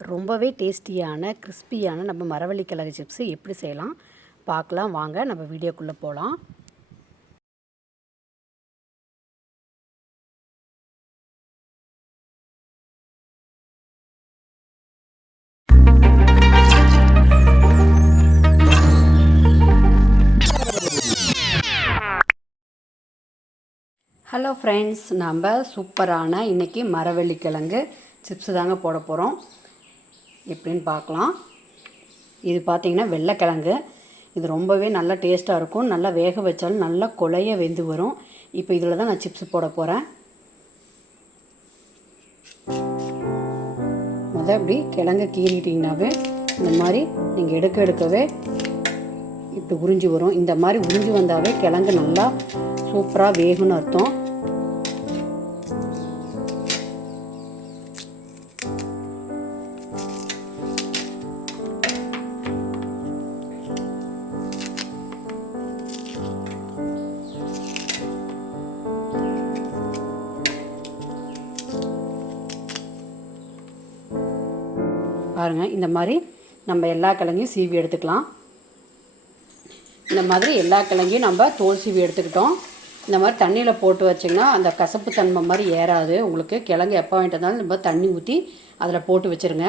ரொம்பவே டேஸ்டியான கிறிஸ்பியான நம்ம மரவள்ளி கிழங்கு சிப்ஸு எப்படி செய்யலாம்? பார்க்கலாம் வாங்க நம்ம வீடியோக்குள்ளே போகலாம் ஹலோ ஃப்ரெண்ட்ஸ் நம்ம சூப்பரான இன்றைக்கி மரவள்ளிக்கிழங்கு சிப்ஸு தாங்க போட போகிறோம் எப்படின்னு பார்க்கலாம். இது பார்த்திங்கன்னா வெள்ளைக்கிழங்கு. இது ரொம்பவே நல்லா டேஸ்ட்டாக இருக்கும். நல்லா வேக வச்சாலும் நல்லா கொலைய வெந்து வரும். இப்போ இதில் தான் நான் சிப்ஸ் போட போகிறேன் முத இப்படி கிழங்கு கீறிட்டிங்கனாவே இந்த மாதிரி நீங்கள் எடுக்க எடுக்கவே இப்படி உறிஞ்சி வரும். இந்த மாதிரி உறிஞ்சி வந்தாவே கிழங்கு நல்லா சூப்பராக வேகும்னு அர்த்தம். பாருங்கள் இந்த மாதிரி நம்ம எல்லா கிழங்கையும் சீவி எடுத்துக்கலாம். இந்த மாதிரி எல்லா கிழங்கையும் நம்ம தோல் சீவி எடுத்துக்கிட்டோம். இந்த மாதிரி தண்ணியில் போட்டு வச்சிங்கன்னா அந்த கசப்பு தன்மை மாதிரி ஏறாது. உங்களுக்கு கிழங்கு எப்போ வாங்கிட்டு வந்தாலும் நம்ம தண்ணி ஊற்றி அதில் போட்டு வச்சுருங்க.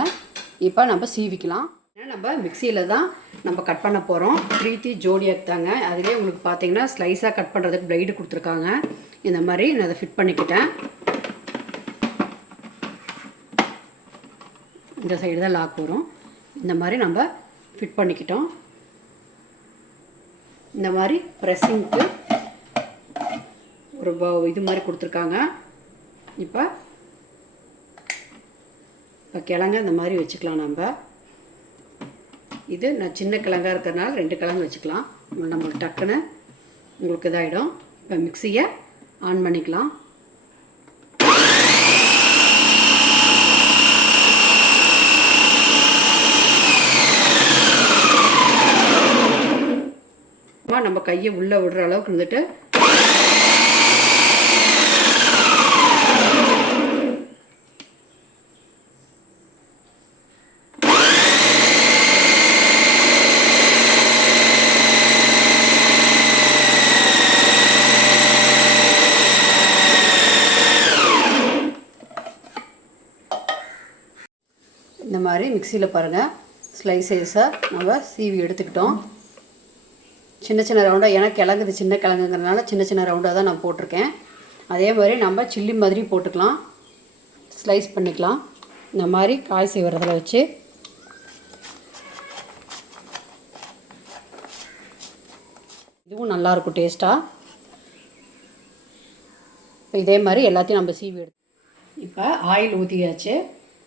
இப்போ நம்ம சீவிக்கலாம். நம்ம மிக்சியில் தான் நம்ம கட் பண்ண போகிறோம் ப்ரீத்தி ஜோடியாக தாங்க. அதிலே உங்களுக்கு பார்த்தீங்கன்னா ஸ்லைஸாக கட் பண்ணுறதுக்கு ப்ளைடு கொடுத்துருக்காங்க. இந்த மாதிரி நான் அதை ஃபிட் பண்ணிக்கிட்டேன். இந்த சைடு தான் லாக் வரும். இந்த மாதிரி நம்ம ஃபிட் பண்ணிக்கிட்டோம். இந்த மாதிரி ப்ரெஸ்ஸிங்க்கு ஒரு இது மாதிரி கொடுத்துருக்காங்க. இப்போ இப்போ கிழங்க இந்த மாதிரி வச்சுக்கலாம் நம்ம. இது நான் சின்ன கிழங்காக இருக்கிறதுனால ரெண்டு கிழங்கு வச்சுக்கலாம். நம்ம டக்குன்னு உங்களுக்கு இதாகிடும் இப்போ மிக்சியை ஆன் பண்ணிக்கலாம். நம்ம கையை உள்ளே விடுற அளவுக்கு இருந்துட்டு இந்த மாதிரி மிக்சியில் பாருங்கள் ஸ்லைசஸாக நம்ம சீவி எடுத்துக்கிட்டோம். சின்ன சின்ன ரவுண்டாக ஏன்னா கிழங்குது சின்ன கிழங்குங்கிறதுனால சின்ன சின்ன ரவுண்டாக தான் நான் போட்டிருக்கேன். அதே மாதிரி நம்ம சில்லி மாதிரி போட்டுக்கலாம். ஸ்லைஸ் பண்ணிக்கலாம். இந்த மாதிரி காய் செய்வதில் வச்சு. இதுவும் நல்லாயிருக்கும் டேஸ்ட்டாக இப்போ இதே மாதிரி எல்லாத்தையும் நம்ம சீவி எடுத்து இப்போ ஆயில் ஊற்றியாச்சு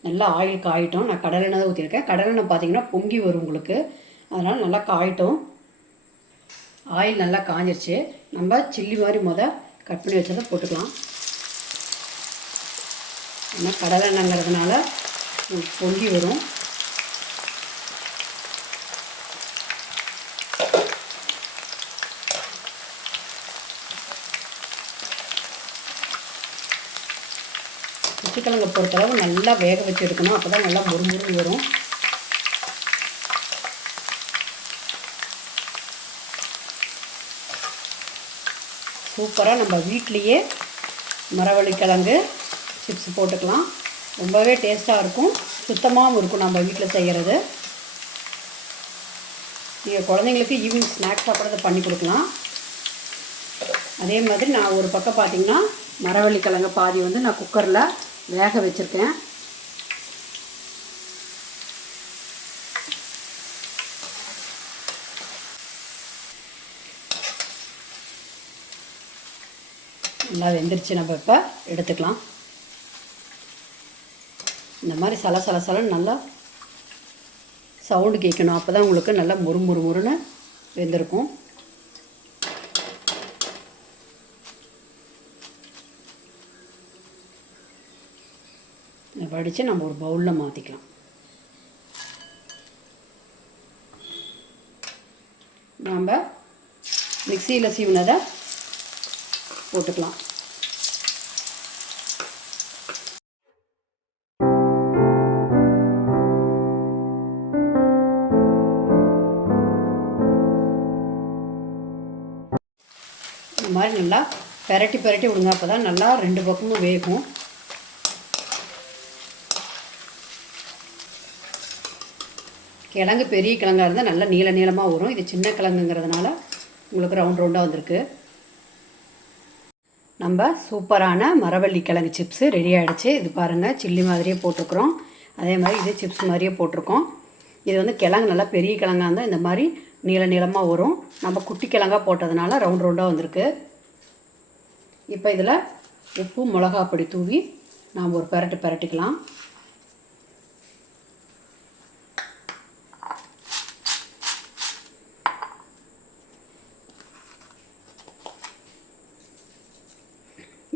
நல்லா ஆயில் காயிட்டோம். நான் கடலெண்ணெய் தான் ஊற்றிருக்கேன் கடலெண்ணெய் பார்த்தீங்கன்னா பொங்கி வரும் உங்களுக்கு. அதனால் நல்லா காயிட்டும். ஆயில் நல்லா காஞ்சிருச்சு. நம்ம சில்லி மாதிரி மொதல் கட் பண்ணி வச்சதை போட்டுக்கலாம். ஏன்னா கடலெண்ணங்கிறதுனால உங்களுக்கு பொங்கி வரும். குச்சிக்கிழங்கை பொறுத்தளவு நல்லா வேக வச்சு எடுக்கணும். அப்போ தான் நல்லா முறுமுறு வரும். சூப்பராக நம்ம வீட்லேயே மரவள்ளிக்கிழங்கு சிப்ஸ் போட்டுக்கலாம். ரொம்பவே டேஸ்ட்டாக இருக்கும். சுத்தமாகவும் இருக்கும் நம்ம வீட்டில் செய்கிறது நீங்கள் குழந்தைங்களுக்கு ஈவினிங் ஸ்நாக்ஸாக கூட பண்ணி கொடுக்கலாம். அதே மாதிரி நான் ஒரு பக்கம் பார்த்தீங்கன்னா மரவள்ளிக்கிழங்கு பாதி வந்து நான் குக்கரில் வேக வச்சுருக்கேன். நல்லா வெந்துருச்சு. நம்ம இப்போ எடுத்துக்கலாம். இந்த மாதிரி சல சல சலன்னு நல்லா சவுண்டு கேட்கணும். அப்போ தான் உங்களுக்கு நல்லா முறு முறு முறுன்னு வெந்திருக்கும். வடித்து நம்ம ஒரு பவுலில் மாற்றிக்கலாம் நம்ம மிக்சியில் சீவினதை போட்டுக்கலாம். மாதிரி நல்லா பெரட்டி பெரட்டி விடுங்க. அப்போ தான் நல்லா ரெண்டு பக்கமும் வேகும். கிழங்கு பெரிய கிழங்காக இருந்தால் நல்லா நீள நீளமாக வரும் இது சின்ன கிழங்குங்கிறதுனால உங்களுக்கு ரவுண்ட் ரவுண்டாக வந்திருக்கு. நம்ம சூப்பரான மரவள்ளி கிழங்கு சிப்ஸு ரெடி ஆகிடுச்சு இது பாருங்கள் சில்லி மாதிரியே போட்டிருக்குறோம் அதே மாதிரி இது சிப்ஸ் மாதிரியே போட்டிருக்கோம். இது வந்து கிழங்கு நல்லா பெரிய கிழங்காக இருந்தால் இந்த மாதிரி நீள நீளமாக வரும். நம்ம குட்டி கிழங்கா போட்டதுனால ரவுண்ட் ரவுண்டாக வந்திருக்கு. இப்போ இதில் உப்பு மிளகா பொடி தூவி நாம் ஒரு பெரட்டு பெரட்டிக்கலாம்.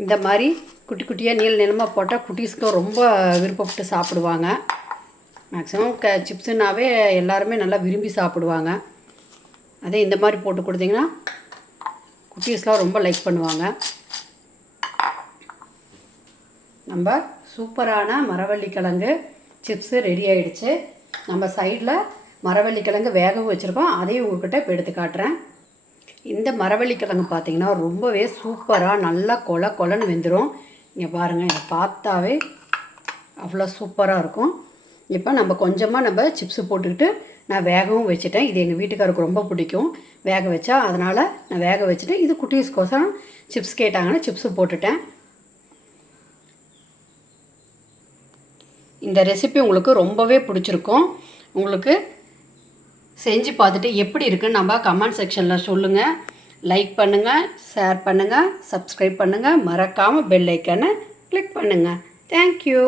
இந்த மாதிரி குட்டி குட்டியாக நீள நிலமாக போட்டால் குட்டீஸ்க்கும் ரொம்ப விருப்பப்பட்டு சாப்பிடுவாங்க. மேக்ஸிமம் க சிப்ஸுனாவே எல்லாருமே நல்லா விரும்பி சாப்பிடுவாங்க. அதே இந்த மாதிரி போட்டு கொடுத்தீங்கன்னா குட்டீஸ்லாம் ரொம்ப லைக் பண்ணுவாங்க. நம்ம சூப்பரான மரவள்ளி கிழங்கு சிப்ஸு ரெடி ஆகிடுச்சு நம்ம சைடில் மரவள்ளி கிழங்கு வேகவும் வச்சுருக்கோம். அதையும் உங்கள்கிட்ட இப்போ எடுத்து காட்டுறேன். இந்த மரவள்ளி கிழங்கு பார்த்தீங்கன்னா ரொம்பவே சூப்பராக நல்லா கொல கொலன்னு வெந்துடும் இங்கே பாருங்கள் இதை பார்த்தாவே அவ்வளோ சூப்பராக இருக்கும். இப்போ நம்ம கொஞ்சமாக நம்ம சிப்ஸு போட்டுக்கிட்டு நான் வேகவும் வச்சுட்டேன். இது எங்கள் வீட்டுக்காருக்கு ரொம்ப பிடிக்கும். வேக வச்சா அதனால் நான் வேக வச்சுட்டேன். இது குட்டீஸ்க்கோசரம் சிப்ஸ் கேட்டாங்கன்னா சிப்ஸு போட்டுட்டேன். இந்த ரெசிபி உங்களுக்கு ரொம்பவே பிடிச்சிருக்கும். உங்களுக்கு செஞ்சு பார்த்துட்டு எப்படி இருக்குன்னு நம்ம கமெண்ட் செக்ஷனில் சொல்லுங்கள் லைக் பண்ணுங்கள் ஷேர் பண்ணுங்கள் சப்ஸ்கிரைப் பண்ணுங்கள் மறக்காமல் பெல் ஐக்கனை கிளிக் பண்ணுங்கள் தேங்க்யூ